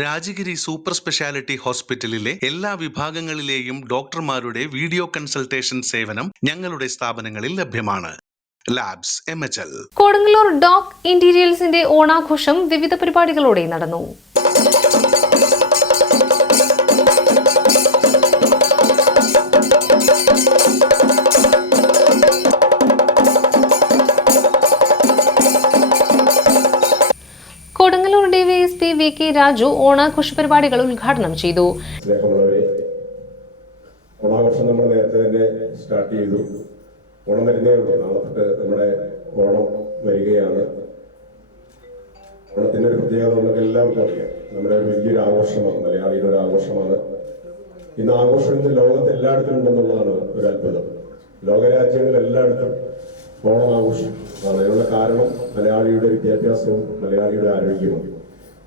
Rajagiri super speciality ഹോസ്പിറ്റലിലെ എല്ലാ വിഭാഗങ്ങളിലെയും ഡോക്ടർമാരുടെ വീഡിയോ കൺസൾട്ടേഷൻ സേവനം ഞങ്ങളുടെ സ്ഥാപനങ്ങളിൽ ലഭ്യമാണ്. ലാബ്സ് കൊടുങ്ങല്ലൂർ ഡോക് ഇന്റീരിയൽസിന്റെ ഓണാഘോഷം വിവിധ പരിപാടികളോടെ നടന്നു. വി കെ രാജു ഓണാഘോഷ പരിപാടികൾ ഉദ്ഘാടനം ചെയ്തു. ഓണാഘോഷം നമ്മൾ നേരത്തെ തന്നെ സ്റ്റാർട്ട് ചെയ്തു. ഓണം വരുന്നേ ഉള്ളൂ. നാളെ തൊട്ട് നമ്മുടെ ഓണം വരികയാണ്. ഓണത്തിന്റെ ഒരു പ്രത്യേകത നമുക്ക് എല്ലാവർക്കും അറിയാം. നമ്മുടെ ഒരു വലിയൊരു ആഘോഷമാണ് മലയാളിയുടെ ഒരു ആഘോഷമാണ്. ഇന്ന് ആഘോഷം ഇന്ന് ലോകത്ത് എല്ലായിടത്തും ഉണ്ടെന്നുള്ളതാണ് ഒരു അത്ഭുതം. ലോകരാജ്യങ്ങളിൽ എല്ലായിടത്തും ഓണം ആഘോഷം അതിനുള്ള കാരണം മലയാളിയുടെ വിദ്യാഭ്യാസവും മലയാളിയുടെ ആരോഗ്യവും.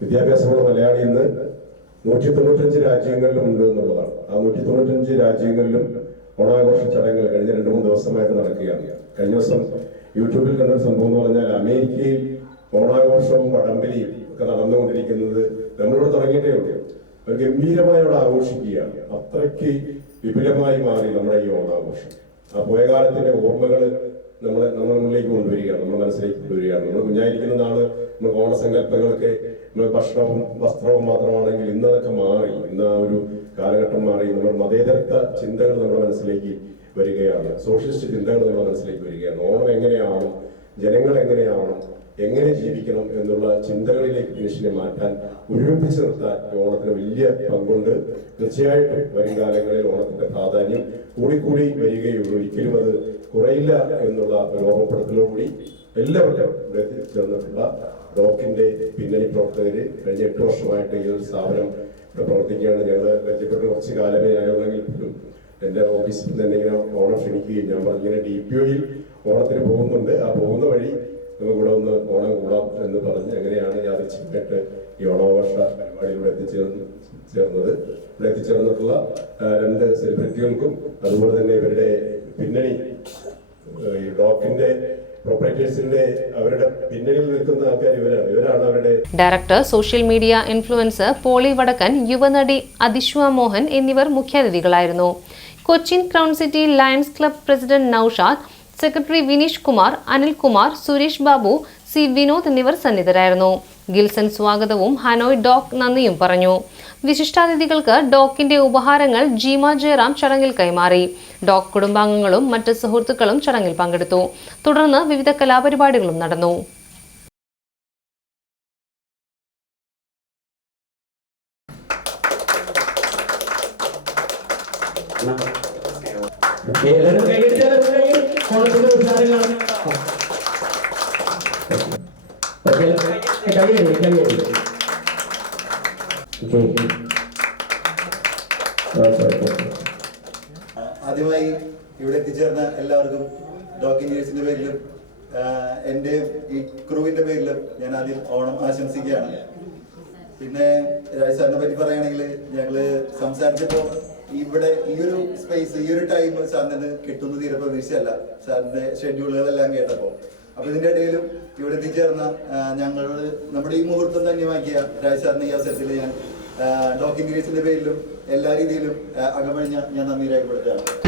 വിദ്യാഭ്യാസമുള്ള മലയാളി ഇന്ന് നൂറ്റി തൊണ്ണൂറ്റഞ്ച് രാജ്യങ്ങളിലും ഉണ്ട് എന്നുള്ളതാണ്. ആ നൂറ്റി തൊണ്ണൂറ്റഞ്ച് രാജ്യങ്ങളിലും ഓണാഘോഷ ചടങ്ങുകൾ കഴിഞ്ഞ രണ്ട് മൂന്ന് ദിവസമായിട്ട് നടക്കുകയാണ്. കഴിഞ്ഞ ദിവസം യൂട്യൂബിൽ കണ്ട സംഭവം എന്ന് പറഞ്ഞാൽ അമേരിക്കയിൽ ഓണാഘോഷവും വടംവലിയും ഒക്കെ നടന്നുകൊണ്ടിരിക്കുന്നത് നമ്മളിവിടെ തുടങ്ങിയിട്ടേ ഉള്ളൂ. അവർ ഗംഭീരമായി അവിടെ ആഘോഷിക്കുകയാണ്. അത്രയ്ക്ക് വിപുലമായി മാറി നമ്മുടെ ഈ ഓണാഘോഷം. ആ പോയകാലത്തിന്റെ ഓർമ്മകൾ നമ്മളെ നമ്മുടെ മുന്നിലേക്ക് കൊണ്ടുവരികയാണ്. നമ്മുടെ മനസ്സിലേക്ക് കൊണ്ടുവരികയാണ്. നമ്മൾ കുഞ്ഞായിരിക്കുന്ന നാൾ നമ്മൾ ഓണസങ്കല്പങ്ങളൊക്കെ നമ്മൾ ഭക്ഷണവും വസ്ത്രവും മാത്രമാണെങ്കിൽ ഇന്നതൊക്കെ മാറി. ഇന്ന് ആ ഒരു കാലഘട്ടം മാറി. നമ്മൾ മതേതരത്വ ചിന്തകൾ നമ്മുടെ മനസ്സിലേക്ക് വരികയാണ്. സോഷ്യലിസ്റ്റ് ചിന്തകൾ നമ്മുടെ മനസ്സിലേക്ക് വരികയാണ്. ഓണം എങ്ങനെയാവണം? ജനങ്ങൾ എങ്ങനെയാവണം? എങ്ങനെ ജീവിക്കണം എന്നുള്ള ചിന്തകളിലേക്ക് മനുഷ്യനെ മാറ്റാൻ ഒരുമിപ്പിച്ച് നിർത്താൻ ഓണത്തിന് വലിയ പങ്കുണ്ട്. തീർച്ചയായിട്ടും വരും കാലങ്ങളിൽ ഓണത്തിന്റെ പ്രാധാന്യം കൂടിക്കൂടി വരികയുള്ളൂ. ഒരിക്കലും അത് കുറയില്ല എന്നുള്ള ഒരു ഓർമ്മപ്പെടുത്തലോടുകൂടി എല്ലാവരും ഇവിടെ ചേർന്നിട്ടുള്ള ഡോക്കിന്റെ പിന്നണി പ്രവർത്തകര് കഴിഞ്ഞ എട്ട് വർഷമായിട്ട് ഈ ഒരു സ്ഥാപനം പ്രവർത്തിക്കുകയാണ്. ഞങ്ങൾ പരിചയപ്പെട്ട് കുറച്ച് കാലമേ ആയുള്ളെങ്കിൽ പോലും എന്റെ ഓഫീസിൽ തന്നെ ഇങ്ങനെ ഓണം ക്ഷണിക്കുകയും ഞാൻ പറഞ്ഞിങ്ങനെ ഡി പി ഒയിൽ ഓണത്തിന് പോകുന്നുണ്ട്. ആ പോകുന്ന വഴി നമുക്കിവിടെ ഒന്ന് ഓണം കൂടാം എന്ന് പറഞ്ഞ് അങ്ങനെയാണ് യാദൃച്ഛികമായിട്ട് ഈ ഓണാഘോഷ പരിപാടിയിലൂടെ എത്തിച്ചേർന്ന് ചേർന്നത്. ഇവിടെ എത്തിച്ചേർന്നിട്ടുള്ള രണ്ട് സെലിബ്രിറ്റികൾക്കും അതുപോലെ തന്നെ ഇവരുടെ പിന്നണി ഈ അവരുടെ director social media influencer Poly Vadakkan യുവനടി അതിശ്വ മോഹൻ എന്നിവർ മുഖ്യാതിഥികളായിരുന്നു. Cochin crown city lions club president Noushad secretary Vineesh Kumar Anilkumar Suresh Babu C Vinod എന്നിവർ സന്നിധരായിരുന്നു. ഗിൽസൺ സ്വാഗതവും ഹനോയ് ഡോക് നന്ദിയും പറഞ്ഞു. വിശിഷ്ടാതിഥികൾക്ക് ഡോക്കിന്റെ ഉപഹാരങ്ങൾ ജീമ ജയറാം ചടങ്ങിൽ കൈമാറി. ഡോക് കുടുംബാംഗങ്ങളും മറ്റ് സുഹൃത്തുക്കളും ചടങ്ങിൽ പങ്കെടുത്തു. തുടർന്ന് വിവിധ കലാപരിപാടികളും നടന്നു. കൈ കൈ ഓണത്തിന്റെ ആദ്യമായി ഇവിടെ എത്തിച്ചേർന്ന എല്ലാവർക്കും ഡോക് എഞ്ചിനീയേഴ്സിന്റെ പേരിലും എന്റെ ഈ ക്രൂവിന്റെ പേരിലും ഞാൻ ആദ്യം ഓണം ആശംസിക്കുകയാണ്. പിന്നെ രാജ് പറ്റി പറയുകയാണെങ്കിൽ ഞങ്ങൾ സംസാരിച്ചപ്പോ ഇവിടെ ഈ ഒരു സ്പേസ് ഈ ഒരു ടൈം സാറിന് കിട്ടുന്ന തീരെ പ്രതീക്ഷയല്ല. സാറിന്റെ ഷെഡ്യൂളുകളെല്ലാം കേട്ടപ്പോ. അപ്പൊ ഇതിന്റെ ഇടയിലും ഇവിടെ എത്തിച്ചേർന്ന ഞങ്ങൾ നമ്മുടെ ഈ മുഹൂർത്തം ധന്യമാക്കിയ രാജ് സാറിന് ഈ അവസരത്തിൽ ഞാൻ ഡോക്യുമെന്റേഴ്സിന്റെ പേരിലും എല്ലാ രീതിയിലും അകമഴിഞ്ഞ ഞാൻ നന്ദി രേഖപ്പെടുത്തുകയാണ്.